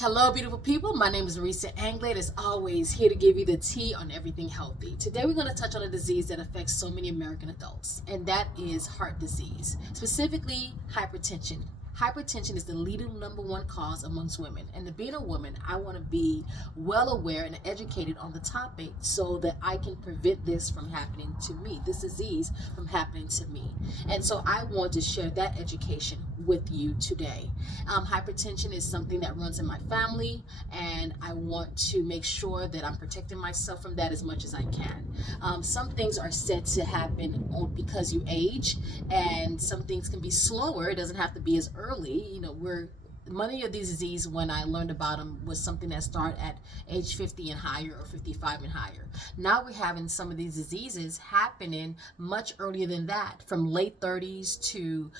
Hello, beautiful people. My name is Marisa Anglade, as always, here to give you the tea on everything healthy. Today, we're going to touch on a disease that affects so many American adults, and that is heart disease, specifically hypertension. Hypertension is the leading number one cause amongst women. And to being a woman, I want to be well aware and educated on the topic so that I can prevent this from happening to me, this disease from happening to me. And so I want to share that education with you today. Hypertension is something that runs in my family, and I want to make sure that I'm protecting myself from that as much as I can. Some things are said to happen because you age, and some things can be slower. It doesn't have to be as early. Many of these diseases, when I learned about them, was something that started at age 50 and higher, or 55 and higher. Now we're having some of these diseases happening much earlier than that, from late 30s to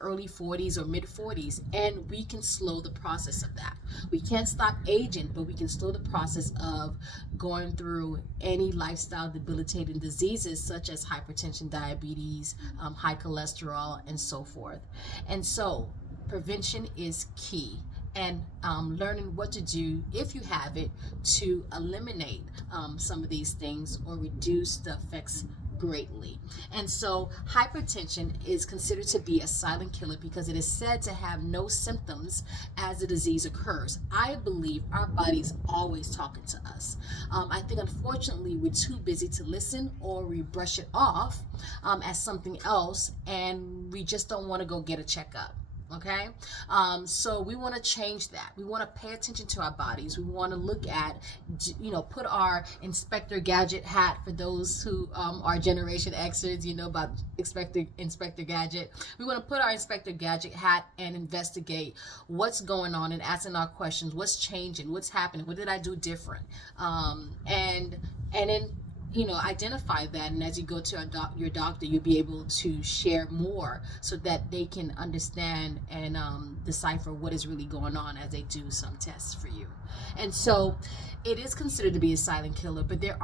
early 40s or mid 40s, and we can slow the process of that. We can't stop aging, but we can slow the process of going through any lifestyle debilitating diseases such as hypertension, diabetes, high cholesterol, and so forth. And so prevention is key, and learning what to do if you have it to eliminate some of these things or reduce the effects greatly. And so hypertension is considered to be a silent killer because it is said to have no symptoms as the disease occurs. I believe our body's always talking to us. I think unfortunately we're too busy to listen, or we brush it off as something else, and we just don't want to go get a checkup. Okay, so we want to change that. We want to pay attention to our bodies. We want to look at, put our Inspector Gadget hat for those who are Generation Xers. You know about Inspector Gadget. We want to put our Inspector Gadget hat and investigate what's going on and asking our questions. What's changing? What's happening? What did I do different? And then identify that, and as you go to your doctor, you'll be able to share more so that they can understand and decipher what is really going on as they do some tests for you. And so it is considered to be a silent killer, but there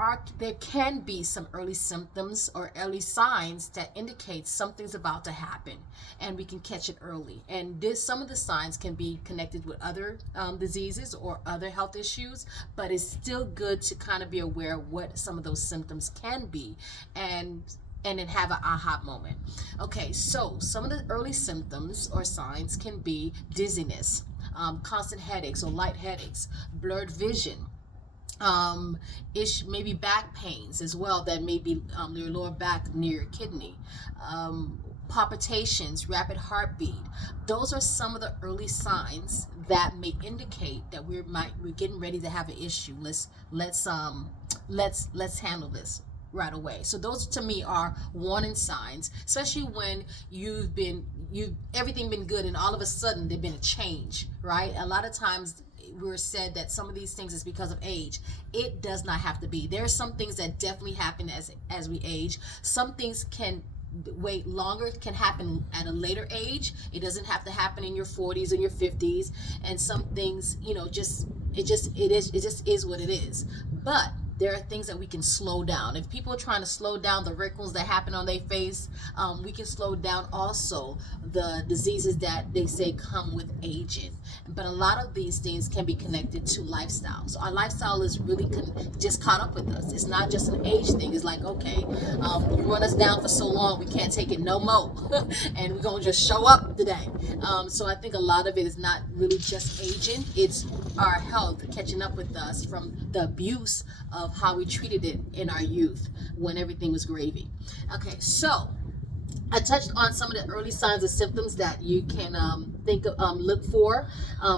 can be some early symptoms or early signs that indicate something's about to happen, and we can catch it early. And some of the signs can be connected with other diseases or other health issues, but it's still good to kind of be aware of what some of those symptoms can be, and then have an aha moment. Okay, so some of the early symptoms or signs can be dizziness, constant headaches or light headaches, blurred vision, maybe back pains as well, that may be your lower back near your kidney, palpitations, rapid heartbeat. Those are some of the early signs that may indicate that we're getting ready to have an issue. Let's handle this right away. So those to me are warning signs, especially when everything been good and all of a sudden there's been a change, right? A lot of times we're said that some of these things is because of age. It does not have to be. There are some things that definitely happen as we age. Some things can wait longer, can happen at a later age. It doesn't have to happen in your 40s or your 50s. And some things, it just is what it is. But there are things that we can slow down. If people are trying to slow down the wrinkles that happen on their face, we can slow down also the diseases that they say come with aging. But a lot of these things can be connected to lifestyle. So our lifestyle is really just caught up with us. It's not just an age thing. It's like, okay, you run us down for so long, we can't take it no more. And we're going to just show up today. So I think a lot of it is not really just aging. It's our health catching up with us from the abuse of how we treated it in our youth when everything was gravy. Okay, so I touched on some of the early signs and symptoms that you can look for.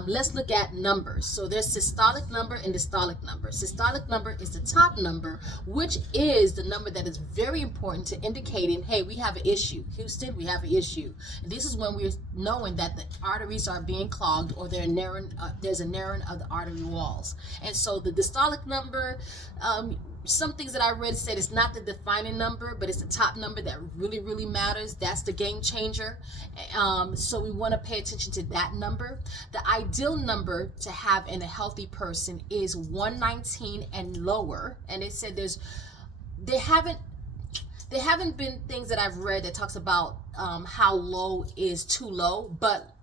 Let's look at numbers. So there's systolic number and diastolic number. Systolic number is the top number, which is the number that is very important to indicating, hey, we have an issue. Houston, we have an issue. And this is when we're knowing that the arteries are being clogged, or there's a narrowing of the artery walls. And so the diastolic number, some things that I read said it's not the defining number, but it's the top number that really, really matters. That's the game changer. So we want to pay attention to that number. The ideal number to have in a healthy person is 119 and lower. And it said there haven't been things that I've read that talks about how low is too low, but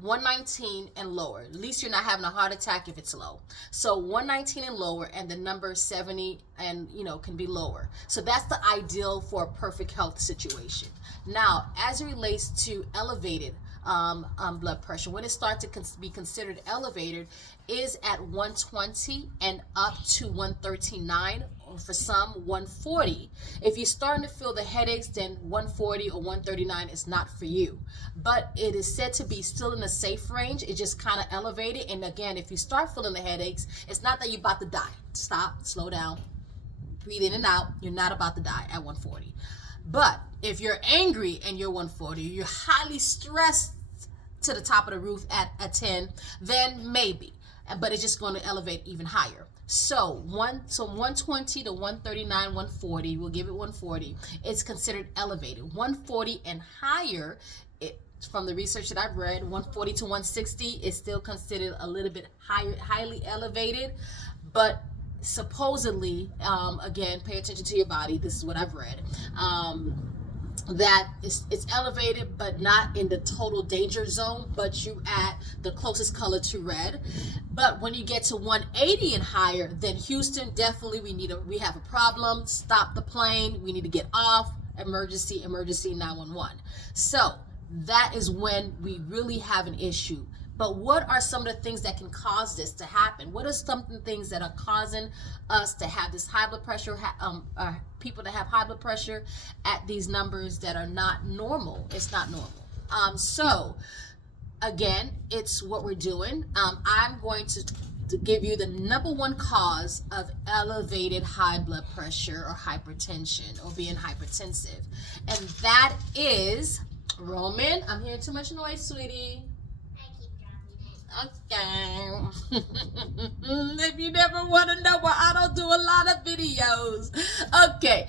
119 and lower. At least you're not having a heart attack if it's low. So 119 and lower, and the number 70 and can be lower. So that's the ideal for a perfect health situation. Now, as it relates to elevated blood pressure, when it starts to be considered elevated, is at 120 and up to 139, or for some 140. If you're starting to feel the headaches, then 140 or 139 is not for you. But it is said to be still in a safe range. It just kind of elevated. And again, if you start feeling the headaches, it's not that you're about to die. Stop, slow down, breathe in and out. You're not about to die at 140. But if you're angry and you're 140, you're highly stressed to the top of the roof at a 10, then maybe. But it's just going to elevate even higher. So 120 to 139, 140, we'll give it 140. It's considered elevated. 140 and higher, from the research that I've read, 140 to 160 is still considered a little bit higher, highly elevated. But supposedly, again, pay attention to your body. This is what I've read. That it's elevated, but not in the total danger zone, but you add the closest color to red. But when you get to 180 and higher, then Houston, definitely we have a problem. Stop the plane. We need to get off. Emergency 911. So that is when we really have an issue. But what are some of the things that can cause this to happen? What are some of the things that are causing us to have this high blood pressure, people that have high blood pressure at these numbers that are not normal? It's not normal. So again, it's what we're doing. I'm going to give you the number one cause of elevated high blood pressure or hypertension or being hypertensive. And that is, Roman, I'm hearing too much noise, sweetie. Okay. If you never want to know why I don't do a lot of videos. Okay.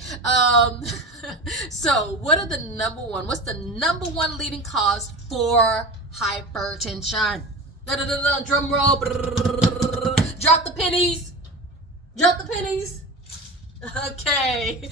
So what's the number one leading cause for hypertension? Drum roll. Drop the pennies. Okay.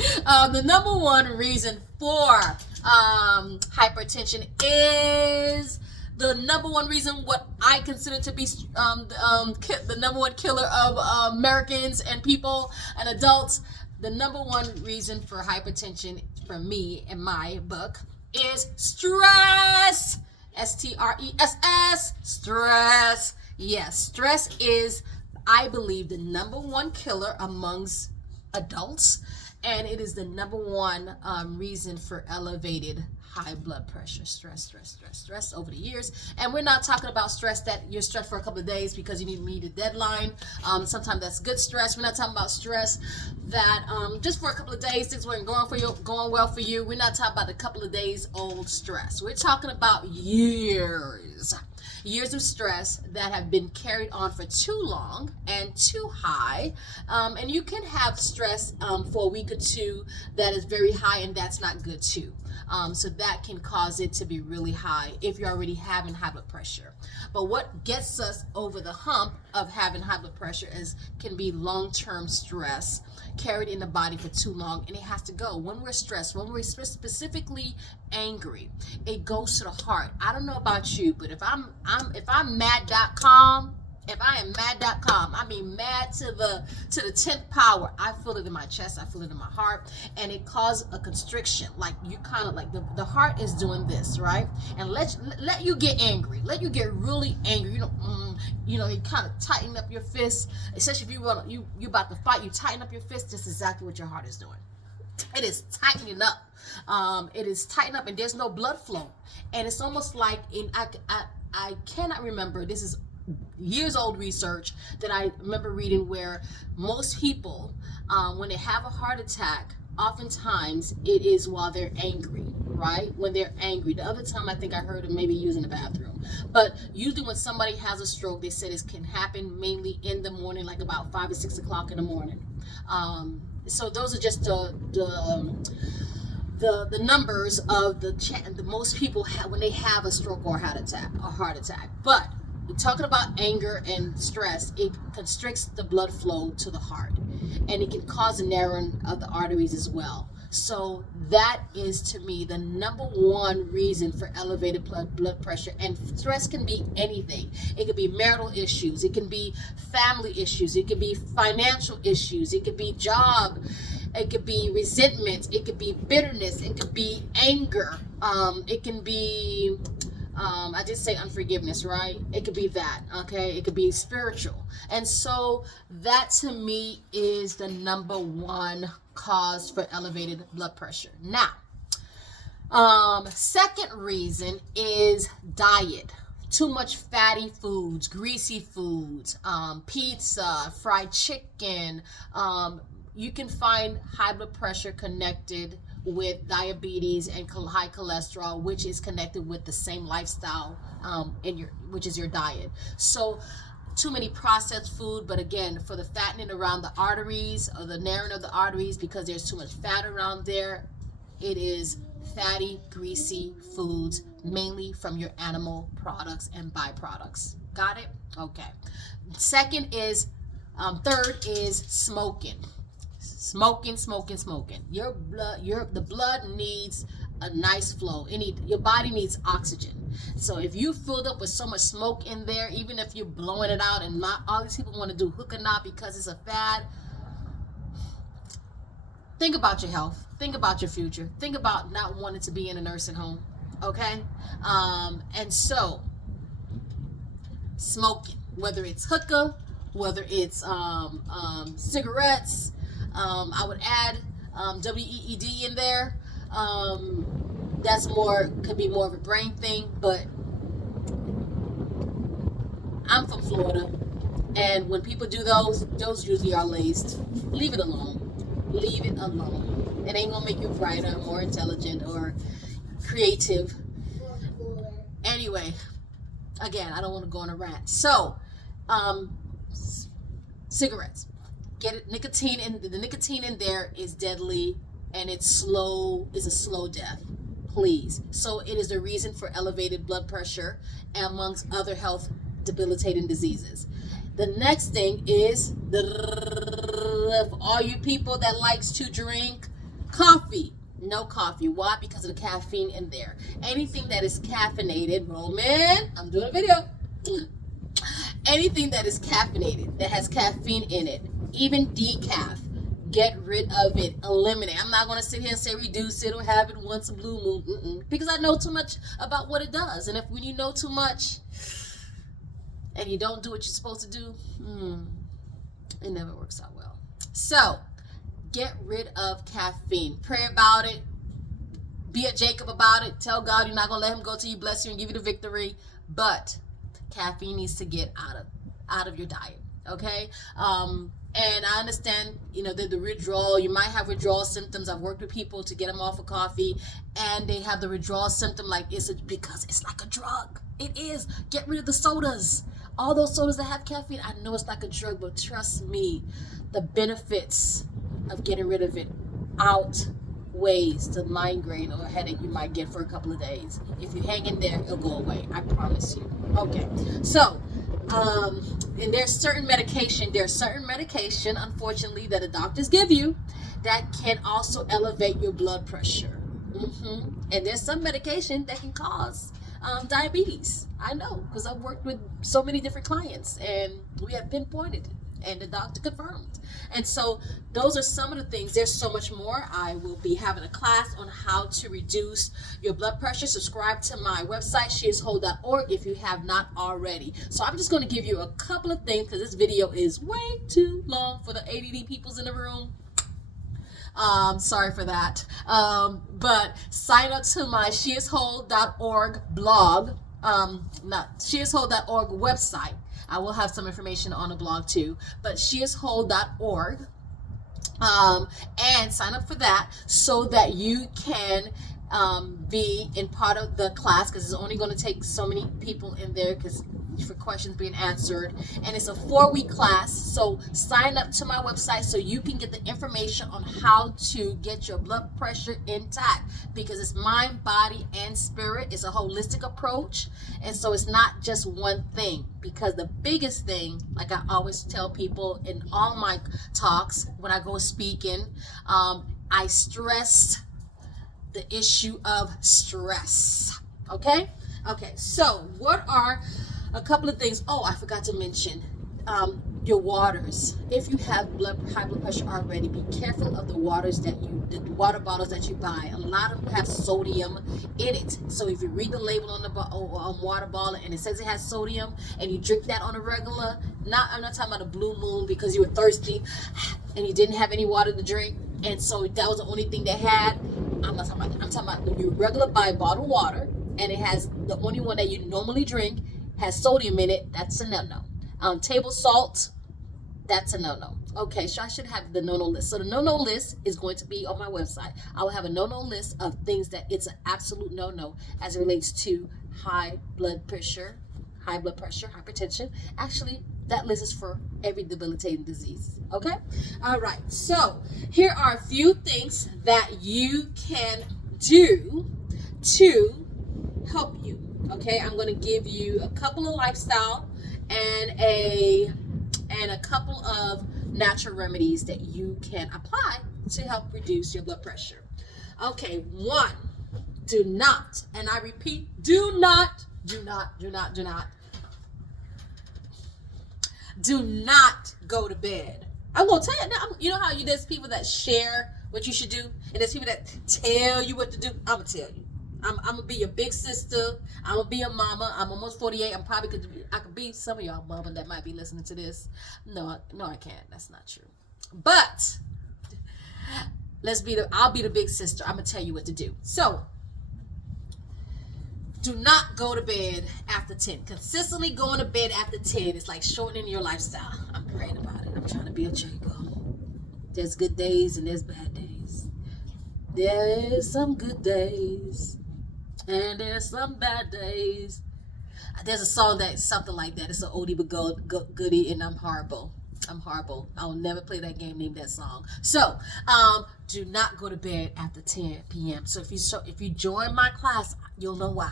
The number one reason for hypertension is the number one reason, what I consider to be the number one killer of Americans and people and adults. The number one reason for hypertension for me in my book is stress. STRESS. Stress. Yes, stress is, I believe, the number one killer amongst adults, and it is the number one reason for elevated high blood pressure. Stress over the years. And we're not talking about stress that you're stressed for a couple of days because you need to meet a deadline. Sometimes that's good stress. We're not talking about stress that just for a couple of days things weren't going well for you. We're not talking about a couple of days old stress. We're talking about years of stress that have been carried on for too long and too high. And you can have stress for a week or two that is very high, and that's not good too. So that can cause it to be really high if you're already having high blood pressure. But what gets us over the hump of having high blood pressure can be long-term stress carried in the body for too long, and it has to go. When we're stressed, when we're specifically angry, it goes to the heart. I don't know about you, but if I'm mad.com, if I am mad.com, I mean mad to the 10th power. I feel it in my chest, I feel it in my heart, and it causes a constriction. Like you kind of like the heart is doing this, right? And let you get angry, let you get really angry. You kind of tighten up your fists, especially if you about to fight. You tighten up your fists. That's exactly what your heart is doing. It is tightening up. It is tightening up, and there's no blood flow. And it's almost like I cannot remember. This is years old research that I remember reading, where most people, when they have a heart attack, oftentimes it is while they're angry, right? When they're angry. The other time I think I heard of maybe using the bathroom. But usually when somebody has a stroke, they said it can happen mainly in the morning, like about 5 or 6 o'clock in the morning. So those are just the numbers of the most people have when they have a stroke or a heart attack. But talking about anger and stress, it constricts the blood flow to the heart, and it can cause a narrowing of the arteries as well. So that is, to me, the number one reason for elevated blood pressure. And stress can be anything. It could be marital issues, it can be family issues, it could be financial issues, it could be job, it could be resentment, it could be bitterness, it could be anger, it can be I did say unforgiveness, right? It could be that, okay? It could be spiritual. And so that, to me, is the number one cause for elevated blood pressure. Now, second reason is diet. Too much fatty foods, greasy foods, pizza, fried chicken. You can find high blood pressure connected with diabetes and high cholesterol, which is connected with the same lifestyle which is your diet. So too many processed food, but again, for the fattening around the arteries or the narrowing of the arteries, because there's too much fat around there, it is fatty, greasy foods, mainly from your animal products and byproducts. Got it? Okay. Third is smoking. Smoking. The blood needs a nice flow. Your body needs oxygen. So if you filled up with so much smoke in there, even if you're blowing it out, and all these people want to do hookah now because it's a fad, think about your health. Think about your future. Think about not wanting to be in a nursing home. Okay? And so, smoking, whether it's hookah, whether it's cigarettes, I would add WEED in there. Could be more of a brain thing, but I'm from Florida, and when people do those usually are laced. Leave it alone. Leave it alone. It ain't gonna make you brighter, more intelligent, or creative. Anyway, again, I don't want to go on a rant. So, cigarettes. Get it, the nicotine in there is deadly, and it's a slow death. Please. So it is the reason for elevated blood pressure, amongst other health debilitating diseases. The next thing is for all you people that likes to drink coffee. No coffee. Why? Because of the caffeine in there. Anything that is caffeinated, Roman, I'm doing a video. Anything that is caffeinated, that has caffeine in it, even decaf, get rid of it, eliminate. I'm not going to sit here and say reduce it or have it once a blue moon, because I know too much about what it does. And when you know too much and you don't do what you're supposed to do, it never works out well. So get rid of caffeine. Pray about it. Be a Jacob about it. Tell God you're not going to let him go till you bless you and give you the victory. But caffeine needs to get out of your diet. Okay? And I understand, the withdrawal. You might have withdrawal symptoms. I've worked with people to get them off of coffee, and they have the withdrawal symptom because it's like a drug. It is. Get rid of the sodas. All those sodas that have caffeine, I know it's like a drug, but trust me, the benefits of getting rid of it outweighs the migraine or headache you might get for a couple of days. If you hang in there, it'll go away. I promise you. Okay. So, and there's certain medication, unfortunately, that the doctors give you that can also elevate your blood pressure. And there's some medication that can cause diabetes. I know, because I've worked with so many different clients, and we have pinpointed it, and the doctor confirmed. And so those are some of the things. There's so much more. I will be having a class on how to reduce your blood pressure. Subscribe to my website, sheiswhole.org, if you have not already. So I'm just going to give you a couple of things, because this video is way too long for the ADD peoples in the room. Sorry for that. But sign up to my sheiswhole.org blog, not sheiswhole.org website. I will have some information on the blog too, but sheiswhole.org, and sign up for that so that you can be in part of the class, because it's only going to take so many people in there because for questions being answered, and it's a 4-week class. So sign up to my website so you can get the information on how to get your blood pressure intact, because it's mind, body, and spirit. It's a holistic approach, and so it's not just one thing. Because the biggest thing, like I always tell people in all my talks when I go speaking, I stress the issue of stress. Okay, so what are a couple of things? Oh, I forgot to mention your waters. If you have high blood pressure already, be careful of the water bottles that you buy. A lot of them have sodium in it. So if you read the label on the water bottle and it says it has sodium, and you drink that on a regular, I'm not talking about a blue moon because you were thirsty and you didn't have any water to drink, and so that was the only thing they had. I'm talking about your regular buy bottled water, and it has the only one that you normally drink has sodium in it. That's a no-no. Table salt, that's a no-no. Okay, so I should have the no-no list. So the no-no list is going to be on my website. I will have a no-no list of things that it's an absolute no-no as it relates to high blood pressure, hypertension. Actually, that list is for every debilitating disease. Okay? All right. So here are a few things that you can do to help you. Okay? I'm going to give you a couple of lifestyle and a couple of natural remedies that you can apply to help reduce your blood pressure. Okay, 1, do not, and I repeat, do not go to bed. I'm gonna tell you now. You know how there's people that share what you should do, and there's people that tell you what to do. I'm gonna tell you. I'm gonna be your big sister. I'm gonna be your mama. I'm almost 48. I could be some of y'all mama that might be listening to this. No, I can't. That's not true. But I'll be the big sister. I'm gonna tell you what to do. So do not go to bed after 10. Consistently going to bed after 10 is like shortening your lifestyle. I'm praying about it. I'm trying to be a Jacob. There's good days and there's bad days. There is some good days and there's some bad days. There's a song that's something like that. It's an oldie but goodie, and I'm horrible. I'll never play that game named that song. So, do not go to bed after 10 p.m. So if you join my class, you'll know why.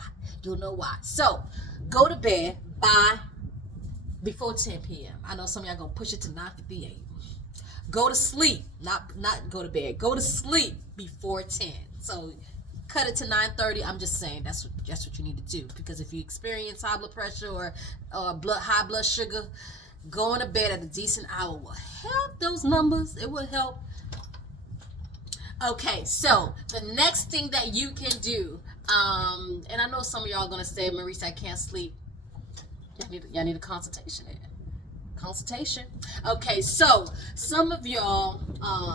So, go to bed before 10 p.m. I know some of y'all gonna push it to 9:58. Go to sleep, not go to bed. Go to sleep before 10. So cut it to 9:30. I'm just saying that's what you need to do, because if you experience high blood pressure or high blood sugar, going to bed at a decent hour will help those numbers. It will help. Okay, so the next thing that you can do, and I know some of y'all are gonna say, Marisa, I can't sleep. Y'all need a consultation. Consultation. Okay, so some of y'all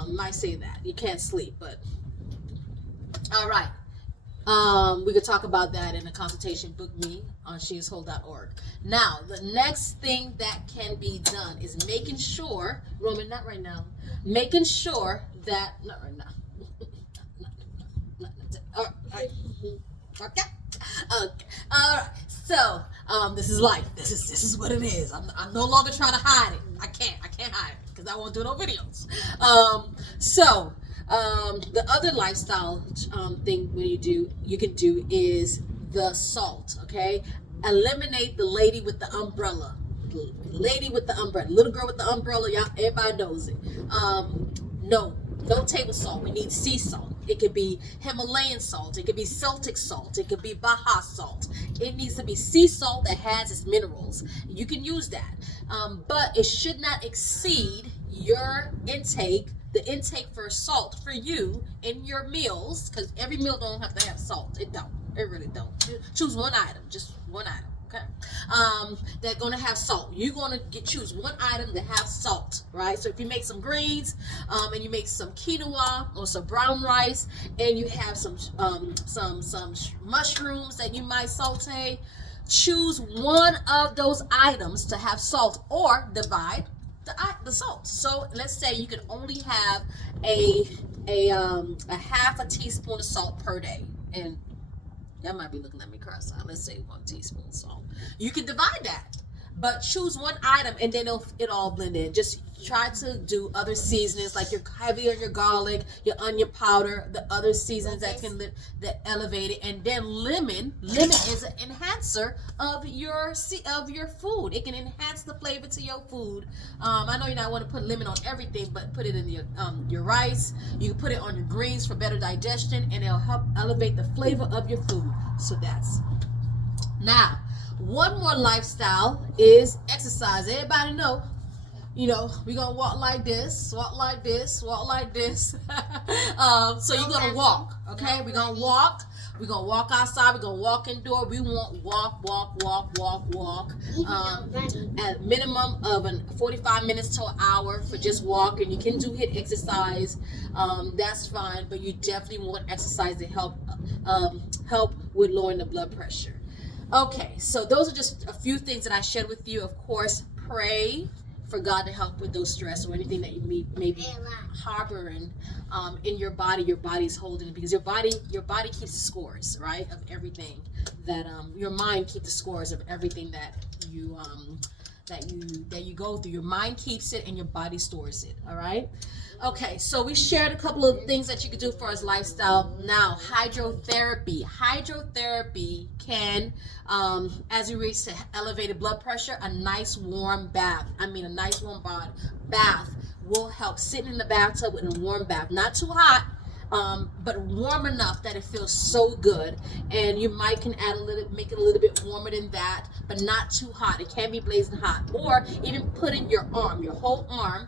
might say that you can't sleep, but all right. We could talk about that in a consultation. Book me on sheiswhole.org. Now, the next thing that can be done is making sure, Roman, not right now, making sure that, not right now. All right. Okay. All right. So, this is life. This is what it is. I'm no longer trying to hide it. I can't hide it because I won't do no videos. The other lifestyle thing you can do is the salt. Okay, eliminate the lady with the umbrella. Little girl with the umbrella. Y'all, everybody knows it. No table salt. We need sea salt. It could be Himalayan salt. It could be Celtic salt. It could be Baja salt. It needs to be sea salt that has its minerals. You can use that, but it should not exceed your intake. The intake for salt for you in your meals, because every meal don't have to have salt. It really don't. Choose one item, just one item. Okay, they're gonna have salt. You're gonna choose one item to have salt, right? So if you make some greens, and you make some quinoa or some brown rice, and you have some mushrooms that you might saute, choose one of those items to have salt, or divide the salt. So let's say you can only have a half a teaspoon of salt per day. And y'all might be looking at me cross-eyed. Let's say 1 teaspoon salt. You can divide that, but choose one item and then it all blend in. Just try to do other seasonings, like you're heavy on your garlic, your onion powder, the other seasonings that elevate it, and then lemon. Lemon is an enhancer of your food. It can enhance the flavor to your food. I know you not want to put lemon on everything, but put it in your rice. You can put it on your greens for better digestion, and it'll help elevate the flavor of your food. So that's now. One more lifestyle is exercise. Everybody know, we're gonna walk like this, walk like this, walk like this. So you're gonna walk, okay? We're gonna walk outside, we're gonna walk indoor. We want walk. At minimum of 45 minutes to an hour for just walking. You can do HIIT exercise, that's fine, but you definitely want exercise to help with lowering the blood pressure. Okay, so those are just a few things that I shared with you. Of course, pray for God to help with those stress or anything that you may be harboring in your body. Your body's holding it because your body keeps the scores, right, of everything that your mind keeps the scores of everything that you go through. Your mind keeps it and your body stores it. All right. Okay, so we shared a couple of things that you could do for as lifestyle. Now, hydrotherapy. Hydrotherapy can, as you reach to elevated blood pressure, a nice warm bath. A nice warm bath will help. Sitting in the bathtub in a warm bath, not too hot, but warm enough that it feels so good. And you can make it a little bit warmer than that, but not too hot. It can't be blazing hot. Or even put in your whole arm,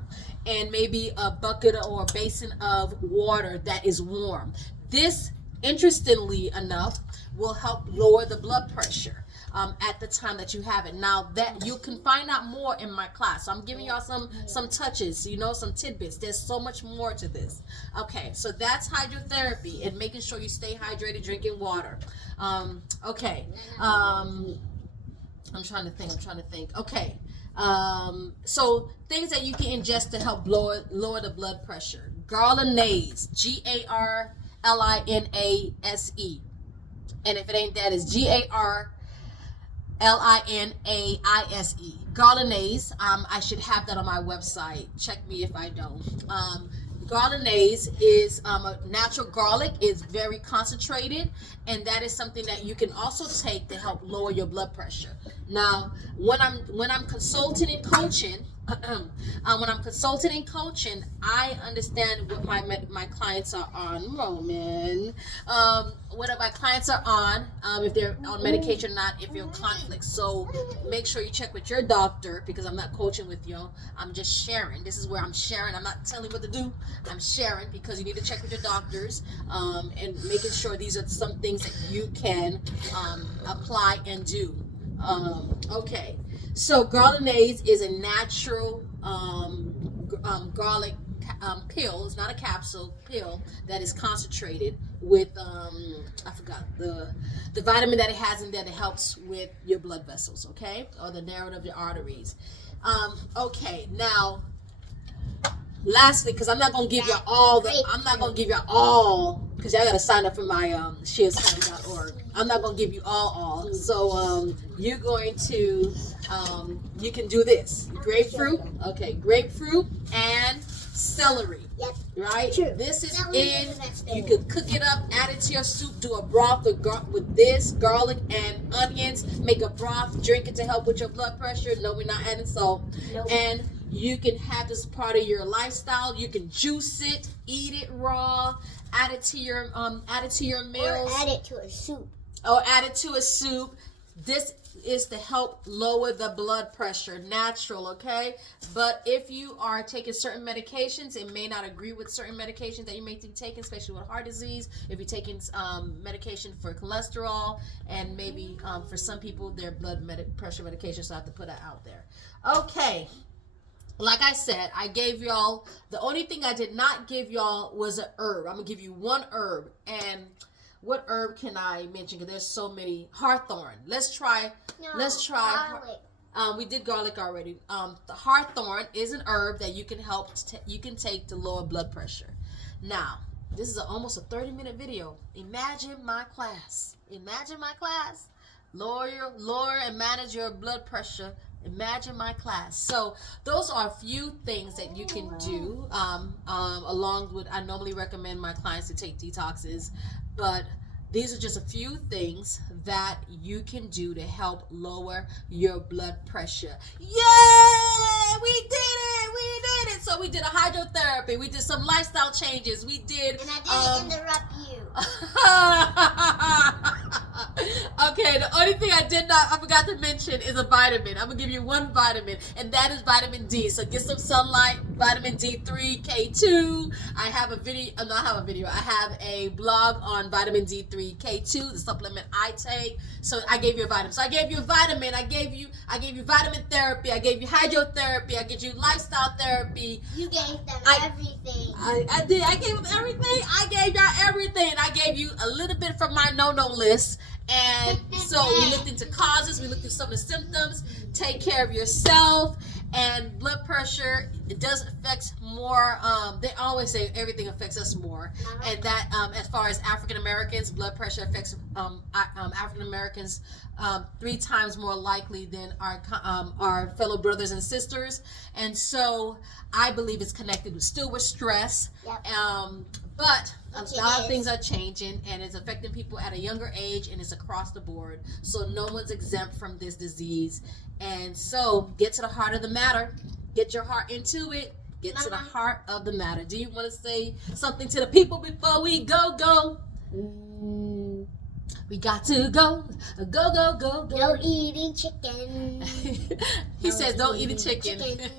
and maybe a bucket or a basin of water that is warm. This, interestingly enough, will help lower the blood pressure at the time that you have it. Now, that you can find out more in my class. So I'm giving y'all some touches, some tidbits. There's so much more to this. Okay, so that's hydrotherapy and making sure you stay hydrated, drinking water. Okay. I'm trying to think. Okay. So things that you can ingest to help lower the blood pressure. Garlinase, Garlinase. And if it ain't that, it's Garlinaise. Garlinase. I should have that on my website. Check me if I don't. Garlinase is a natural garlic. It's very concentrated, and that is something that you can also take to help lower your blood pressure. Now, when I'm consulting and coaching, I understand what my clients are on. Roman, what my clients are on, if they're on medication or not, if you're in conflict. So make sure you check with your doctor, because I'm not coaching with you. I'm just sharing. This is where I'm sharing. I'm not telling you what to do. I'm sharing because you need to check with your doctors, and making sure these are some things that you can apply and do. Okay, so Garlinase is a natural garlic pill. It's not a capsule pill that is concentrated with I forgot the vitamin that it has in there that helps with your blood vessels, okay, or the narrowing of your arteries. Okay, now lastly, because I'm not gonna give you all because y'all gotta sign up for my sharescoin.org. I'm not gonna give you all. So you're going to you can do this. Grapefruit and celery. Yep. Right? True. This is you can cook it up, add it to your soup, do a broth with this, garlic and onions, make a broth, drink it to help with your blood pressure. No, we're not adding salt. Nope. And you can have this part of your lifestyle. You can juice it, eat it raw, add it to your meals. Or add it to a soup. This is to help lower the blood pressure, natural, okay? But if you are taking certain medications, it may not agree with certain medications that you may be taking, especially with heart disease. If you're taking medication for cholesterol, and maybe for some people, their blood pressure medication, so I have to put that out there. Okay. Like I said, I gave y'all, the only thing I did not give y'all was an herb. I'm going to give you one herb. And what herb can I mention? Because there's so many. Hawthorn. Let's try. Garlic. We did garlic already. The hawthorn is an herb that you can take to lower blood pressure. Now, This is almost a 30-minute video. Imagine my class. Imagine my class. Lower and manage your blood pressure. Imagine my class. So those are a few things that you can do along with, I normally recommend my clients to take detoxes, but these are just a few things that you can do to help lower your blood pressure. Yay! We did it! We did it! So we did a hydrotherapy. We did some lifestyle changes. We did... And I didn't interrupt you. Okay, the only thing I forgot to mention is a vitamin. I'm gonna give you one vitamin, and that is vitamin D. So get some sunlight, vitamin D3, K2. I have a blog on vitamin D3, K2, the supplement I take. So I gave you a vitamin. So I gave you a vitamin. I gave you vitamin therapy. I gave you hydrotherapy. I gave you lifestyle therapy. You gave them everything. I did. I gave them everything. I gave y'all everything. I gave you a little bit from my no-no list. And so we looked into causes, we looked at some of the symptoms. Take care of yourself. And blood pressure, it does affect more. They always say everything affects us more, and that as far as African Americans, blood pressure affects African Americans 3 times more likely than our fellow brothers and sisters. And so I believe it's connected with stress. Yep. But a lot of things are changing, and it's affecting people at a younger age, and it's across the board. So no one's exempt from this disease. And so get to the heart of the matter. Get your heart into it. Get to the heart of the matter. Do you want to say something to the people before we go? We got to go. Go. No eating chicken. He says don't eat a chicken. It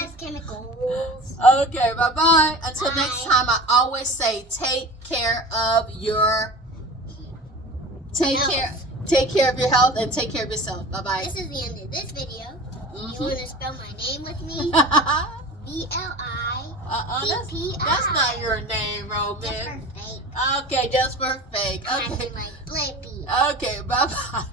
has chemicals. Okay, bye-bye. Until next time, I always say take care of your health and take care of yourself. Bye-bye. This is the end of this video. You want to spell my name with me? VLIPPI. That's not your name, Roman. Just for fake. Okay, just for fake. Okay. Acting like Blippi. Okay, bye-bye.